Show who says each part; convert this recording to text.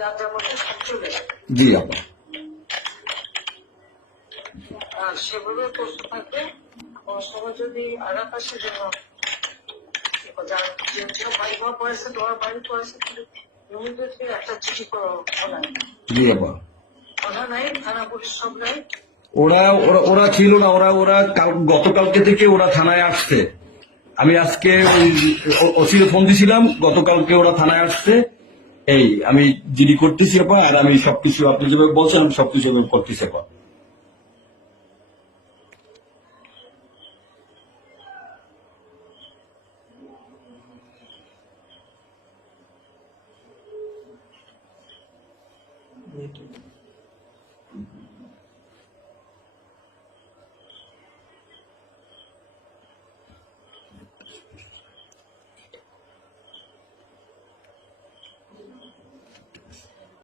Speaker 1: জি ওরা ওরা ছিল না ওরা ওরা গতকালকে
Speaker 2: থেকে ওরা থানায় আসছে আমি আজকে ওই ফোন দিছিলাম গতকালকে ওরা থানায় আসছে এই আমি যিনি করতেছি এখন আর আমি সবকিছু আপনি যেভাবে বলছেন আমি সবকিছু করতেছি এখন